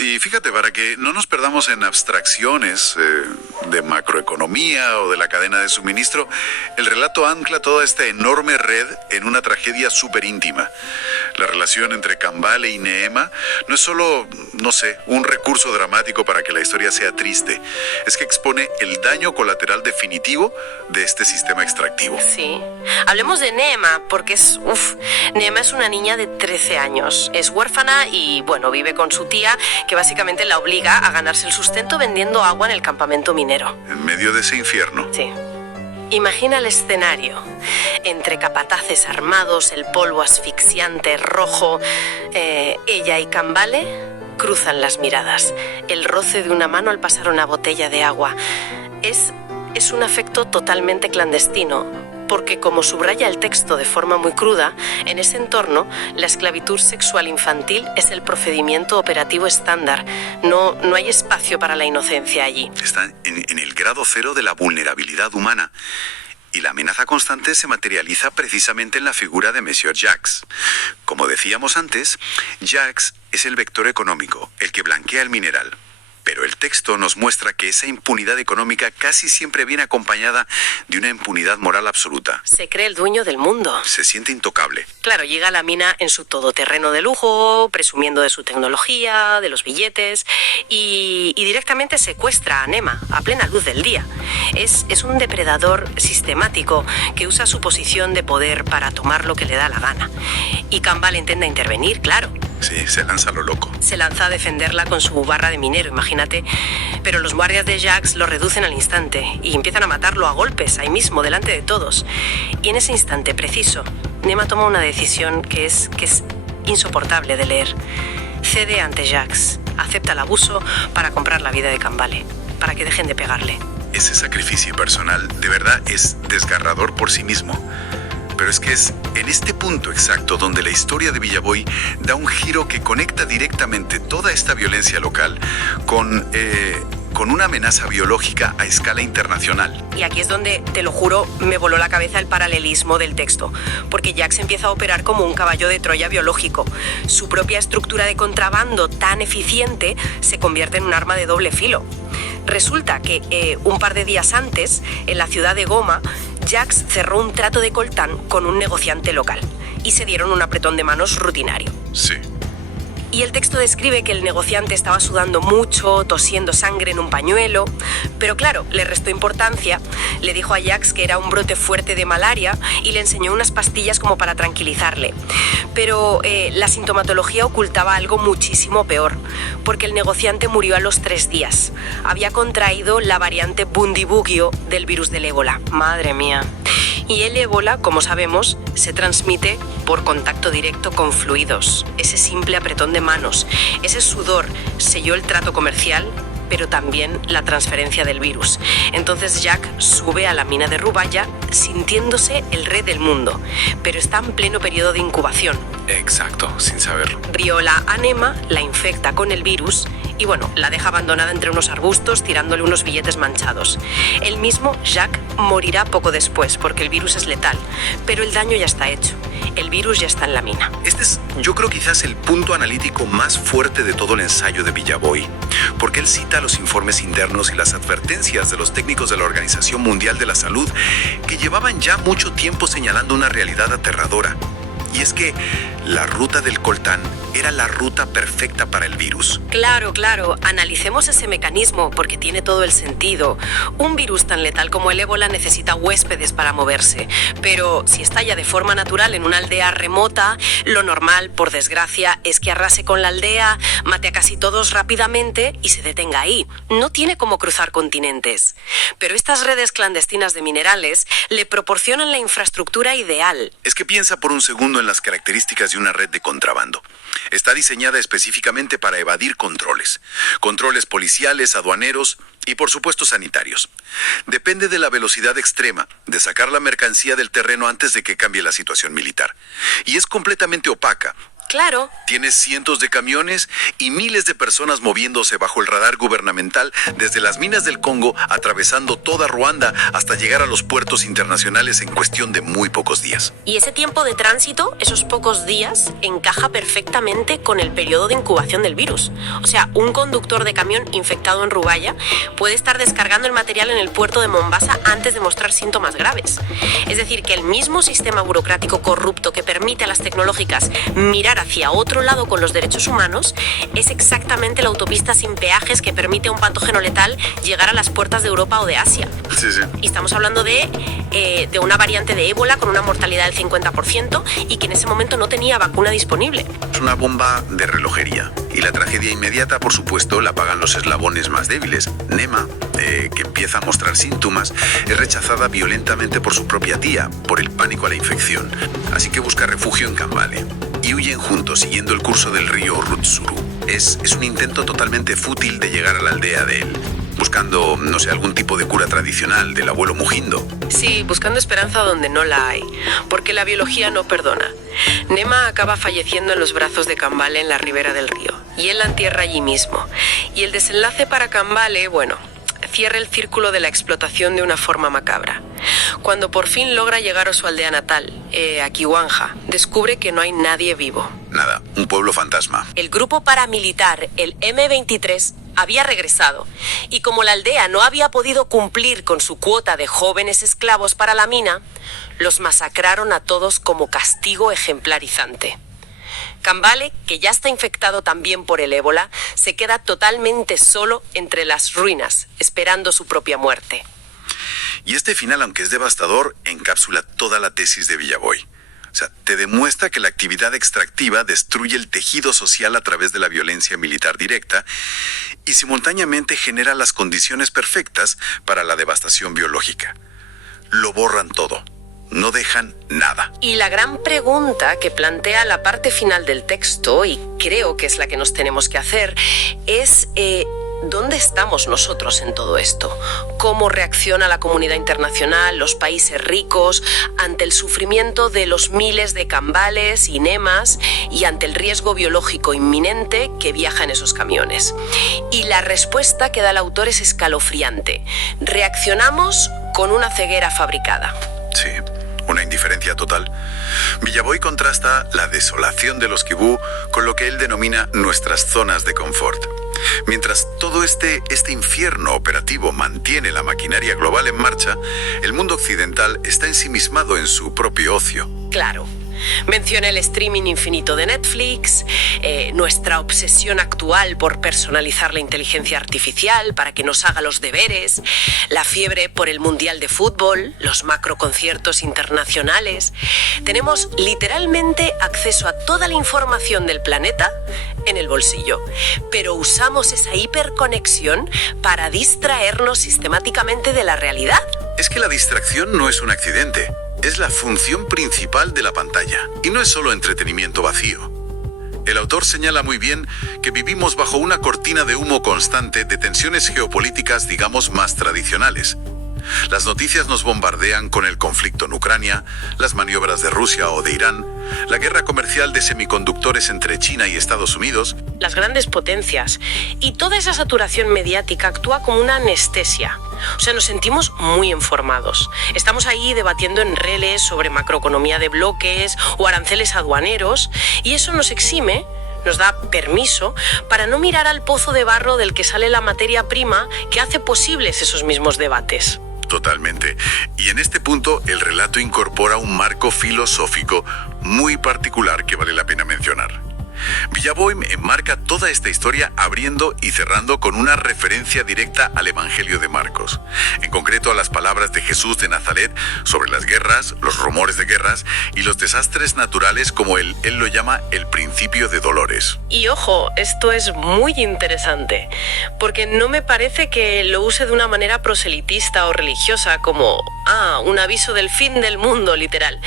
Y fíjate, para que no nos perdamos en abstracciones de macroeconomía o de la cadena de suministro, el relato ancla toda esta enorme red en una tragedia súper íntima. La relación entre Cambale y Neema no es solo, no sé, un recurso dramático para que la historia sea triste. Es que expone el daño colateral definitivo de este sistema extractivo. Sí. Hablemos de Neema, porque Neema es una niña de 13 años. Es huérfana y, bueno, vive con su tía, que básicamente la obliga a ganarse el sustento vendiendo agua en el campamento minero. En medio de ese infierno. Sí. Imagina el escenario. Entre capataces armados, el polvo asfixiante, rojo, ella y Cambale cruzan las miradas. El roce de una mano al pasar una botella de agua. Es un afecto totalmente clandestino. Porque, como subraya el texto de forma muy cruda, en ese entorno la esclavitud sexual infantil es el procedimiento operativo estándar. No hay espacio para la inocencia allí. Está en el grado cero de la vulnerabilidad humana. Y la amenaza constante se materializa precisamente en la figura de Monsieur Jacques. Como decíamos antes, Jacques es el vector económico, el que blanquea el mineral. Pero el texto nos muestra que esa impunidad económica casi siempre viene acompañada de una impunidad moral absoluta. Se cree el dueño del mundo. Se siente intocable. Claro, llega a la mina en su todoterreno de lujo, presumiendo de su tecnología, de los billetes, y directamente secuestra a Neema a plena luz del día. Es un depredador sistemático que usa su posición de poder para tomar lo que le da la gana. Y Cambale intenta intervenir, claro. Sí, se lanza a lo loco. Se lanza a defenderla con su barra de minero, imagínate. Pero los guardias de Jacques lo reducen al instante y empiezan a matarlo a golpes, ahí mismo, delante de todos. Y en ese instante preciso, Neema toma una decisión que es insoportable de leer. Cede ante Jacques, acepta el abuso para comprar la vida de Cambale, para que dejen de pegarle. Ese sacrificio personal, de verdad, es desgarrador por sí mismo. Pero es que es en este punto exacto donde la historia de Villaboy da un giro que conecta directamente toda esta violencia local con una amenaza biológica a escala internacional. Y aquí es donde, te lo juro, me voló la cabeza el paralelismo del texto, porque Jacques empieza a operar como un caballo de Troya biológico. Su propia estructura de contrabando tan eficiente se convierte en un arma de doble filo. Resulta que un par de días antes, en la ciudad de Goma, Jacques cerró un trato de coltán con un negociante local y se dieron un apretón de manos rutinario. Sí. Y el texto describe que el negociante estaba sudando mucho, tosiendo sangre en un pañuelo, pero claro, le restó importancia, le dijo a Jacques que era un brote fuerte de malaria y le enseñó unas pastillas como para tranquilizarle. Pero la sintomatología ocultaba algo muchísimo peor, porque el negociante murió a los 3 días. Había contraído la variante Bundibugyo del virus del ébola. Madre mía. Y el ébola, como sabemos, se transmite por contacto directo con fluidos. Ese simple apretón de manos, ese sudor selló el trato comercial, pero también la transferencia del virus. Entonces Jack sube a la mina de Rubaya sintiéndose el rey del mundo, pero está en pleno periodo de incubación. Exacto, sin saberlo. Viola a Neema, la infecta con el virus y bueno, la deja abandonada entre unos arbustos tirándole unos billetes manchados. El mismo Jack morirá poco después porque el virus es letal, pero el daño ya está hecho. El virus ya está en la mina. Este es, yo creo, quizás el punto analítico más fuerte de todo el ensayo de Villaboy, porque él cita los informes internos y las advertencias de los técnicos de la Organización Mundial de la Salud que llevaban ya mucho tiempo señalando una realidad aterradora. Y es que la ruta del coltán era la ruta perfecta para el virus. Claro. Analicemos ese mecanismo porque tiene todo el sentido. Un virus tan letal como el ébola necesita huéspedes para moverse. Pero si estalla de forma natural en una aldea remota, lo normal, por desgracia, es que arrase con la aldea, mate a casi todos rápidamente y se detenga ahí. No tiene cómo cruzar continentes. Pero estas redes clandestinas de minerales le proporcionan la infraestructura ideal. Es que piensa por un segundo en las características de una red de contrabando. Está diseñada específicamente para evadir controles policiales, aduaneros y por supuesto sanitarios. Depende de la velocidad extrema de sacar la mercancía del terreno antes de que cambie la situación militar. Y es completamente opaca, Claro. Tienes cientos de camiones y miles de personas moviéndose bajo el radar gubernamental desde las minas del Congo, atravesando toda Ruanda hasta llegar a los puertos internacionales en cuestión de muy pocos días. Y ese tiempo de tránsito, esos pocos días, encaja perfectamente con el periodo de incubación del virus. O sea, un conductor de camión infectado en Rubaya puede estar descargando el material en el puerto de Mombasa antes de mostrar síntomas graves. Es decir, que el mismo sistema burocrático corrupto que permite a las tecnológicas mirar hacia otro lado con los derechos humanos es exactamente la autopista sin peajes que permite a un patógeno letal llegar a las puertas de Europa o de Asia. Sí. Y estamos hablando de una variante de ébola con una mortalidad del 50% y que en ese momento no tenía vacuna disponible. Es una bomba de relojería. Y la tragedia inmediata, por supuesto, la pagan los eslabones más débiles. Nema, que empieza a mostrar síntomas, es rechazada violentamente por su propia tía, por el pánico a la infección. Así que busca refugio en Kambale. Y huyen juntos siguiendo el curso del río Rutsuru. Es un intento totalmente fútil de llegar a la aldea de él, buscando, no sé, algún tipo de cura tradicional del abuelo Mugindo. Sí, buscando esperanza donde no la hay, porque la biología no perdona. Nema acaba falleciendo en los brazos de Kambale en la ribera del río, y él la entierra allí mismo. Y el desenlace para Kambale, bueno, cierra el círculo de la explotación de una forma macabra. Cuando por fin logra llegar a su aldea natal, a Kiwanja, descubre que no hay nadie vivo. Nada, un pueblo fantasma. El grupo paramilitar, el M23, había regresado, y como la aldea no había podido cumplir con su cuota de jóvenes esclavos para la mina, los masacraron a todos como castigo ejemplarizante. Kambale, que ya está infectado también por el ébola, se queda totalmente solo entre las ruinas, esperando su propia muerte. Y este final, aunque es devastador, encapsula toda la tesis de Villaboy. O sea, te demuestra que la actividad extractiva destruye el tejido social a través de la violencia militar directa y simultáneamente genera las condiciones perfectas para la devastación biológica. Lo borran todo. No dejan nada. Y la gran pregunta que plantea la parte final del texto, y creo que es la que nos tenemos que hacer, es ¿dónde estamos nosotros en todo esto? ¿Cómo reacciona la comunidad internacional, los países ricos, ante el sufrimiento de los miles de Kambales y Nemas y ante el riesgo biológico inminente que viaja en esos camiones? Y la respuesta que da el autor es escalofriante. Reaccionamos con una ceguera fabricada. Sí, una indiferencia total. Villaboy contrasta la desolación de los kibú con lo que él denomina nuestras zonas de confort. Mientras todo este infierno operativo mantiene la maquinaria global en marcha, el mundo occidental está ensimismado en su propio ocio. Claro. Menciona el streaming infinito de Netflix, nuestra obsesión actual por personalizar la inteligencia artificial para que nos haga los deberes, la fiebre por el Mundial de Fútbol, los macroconciertos internacionales. Tenemos literalmente acceso a toda la información del planeta en el bolsillo, pero usamos esa hiperconexión para distraernos sistemáticamente de la realidad. Es que la distracción no es un accidente. Es la función principal de la pantalla, y no es solo entretenimiento vacío. El autor señala muy bien que vivimos bajo una cortina de humo constante de tensiones geopolíticas, digamos, más tradicionales. Las noticias nos bombardean con el conflicto en Ucrania, las maniobras de Rusia o de Irán, la guerra comercial de semiconductores entre China y Estados Unidos, las grandes potencias, y toda esa saturación mediática actúa como una anestesia. O sea, nos sentimos muy informados. Estamos ahí debatiendo en reles sobre macroeconomía de bloques o aranceles aduaneros, y eso nos exime, nos da permiso para no mirar al pozo de barro del que sale la materia prima que hace posibles esos mismos debates. Totalmente. Y en este punto el relato incorpora un marco filosófico muy particular que vale la pena mencionar. Villaboy enmarca toda esta historia abriendo y cerrando con una referencia directa al Evangelio de Marcos, en concreto a las palabras de Jesús de Nazaret sobre las guerras, los rumores de guerras y los desastres naturales, como él lo llama el principio de dolores. Y ojo, esto es muy interesante, porque no me parece que lo use de una manera proselitista o religiosa, como un aviso del fin del mundo, literal.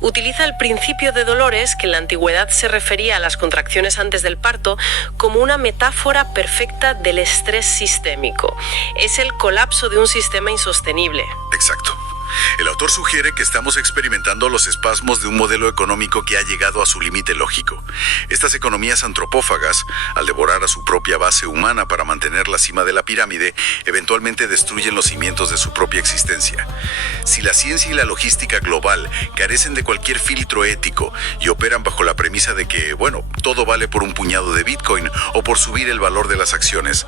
Utiliza el principio de dolores, que en la antigüedad se refería a las contracciones antes del parto, como una metáfora perfecta del estrés sistémico. Es el colapso de un sistema insostenible. Exacto. El autor sugiere que estamos experimentando los espasmos de un modelo económico que ha llegado a su límite lógico. Estas economías antropófagas, al devorar a su propia base humana para mantener la cima de la pirámide, eventualmente destruyen los cimientos de su propia existencia. Si la ciencia y la logística global carecen de cualquier filtro ético y operan bajo la premisa de que, todo vale por un puñado de Bitcoin o por subir el valor de las acciones,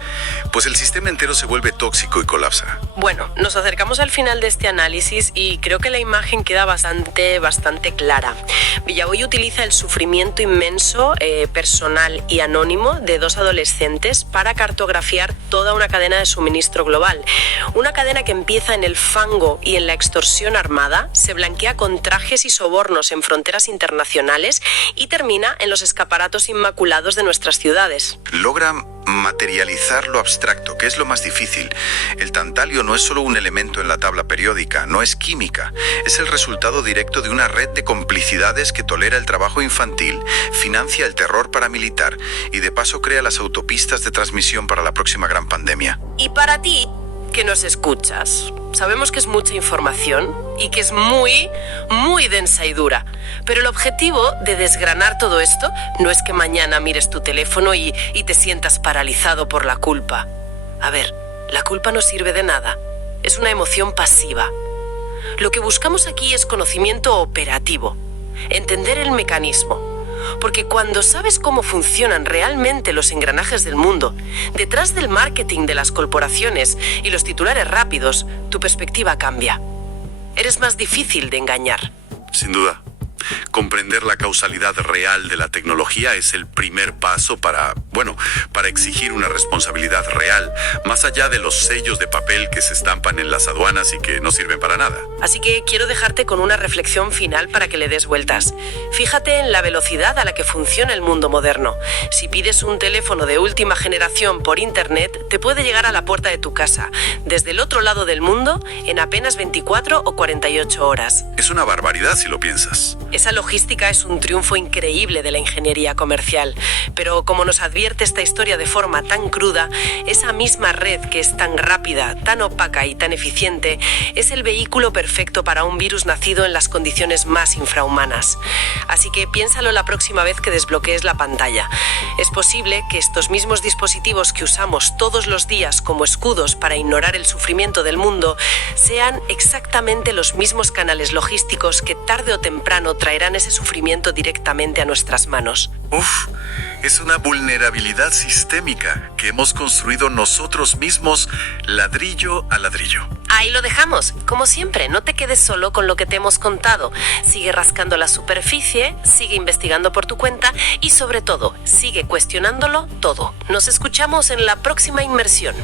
pues el sistema entero se vuelve tóxico y colapsa. Bueno, nos acercamos al final de este análisis y creo que la imagen queda bastante clara. Villaboy utiliza el sufrimiento inmenso, personal y anónimo de dos adolescentes para cartografiar toda una cadena de suministro global. Una cadena que empieza en el fango y en la extorsión armada, se blanquea con trajes y sobornos en fronteras internacionales y termina en los escaparatos inmaculados de nuestras ciudades. Logra materializar lo abstracto, que es lo más difícil. El tantalio no es solo un elemento en la tabla periódica, no es química. Es el resultado directo de una red de complicidades que tolera el trabajo infantil, financia el terror paramilitar y de paso crea las autopistas de transmisión para la próxima gran pandemia. Y para ti, que nos escuchas, sabemos que es mucha información y que es muy densa y dura. Pero el objetivo de desgranar todo esto no es que mañana mires tu teléfono y te sientas paralizado por la culpa. A ver, la culpa no sirve de nada. Es una emoción pasiva. Lo que buscamos aquí es conocimiento operativo, entender el mecanismo. Porque cuando sabes cómo funcionan realmente los engranajes del mundo, detrás del marketing de las corporaciones y los titulares rápidos, tu perspectiva cambia. Eres más difícil de engañar. Sin duda. Comprender la causalidad real de la tecnología es el primer paso para exigir una responsabilidad real, más allá de los sellos de papel que se estampan en las aduanas y que no sirven para nada. Así que quiero dejarte con una reflexión final para que le des vueltas. Fíjate en la velocidad a la que funciona el mundo moderno. Si pides un teléfono de última generación por internet, te puede llegar a la puerta de tu casa, desde el otro lado del mundo, en apenas 24 o 48 horas. Es una barbaridad si lo piensas. Esa logística es un triunfo increíble de la ingeniería comercial, pero como nos advierte esta historia de forma tan cruda, esa misma red que es tan rápida, tan opaca y tan eficiente, es el vehículo perfecto para un virus nacido en las condiciones más infrahumanas. Así que piénsalo la próxima vez que desbloquees la pantalla. Es posible que estos mismos dispositivos que usamos todos los días como escudos para ignorar el sufrimiento del mundo sean exactamente los mismos canales logísticos que tarde o temprano traerán ese sufrimiento directamente a nuestras manos. Es una vulnerabilidad sistémica que hemos construido nosotros mismos ladrillo a ladrillo. Ahí lo dejamos. Como siempre, no te quedes solo con lo que te hemos contado. Sigue rascando la superficie, sigue investigando por tu cuenta y sobre todo, sigue cuestionándolo todo. Nos escuchamos en la próxima inmersión.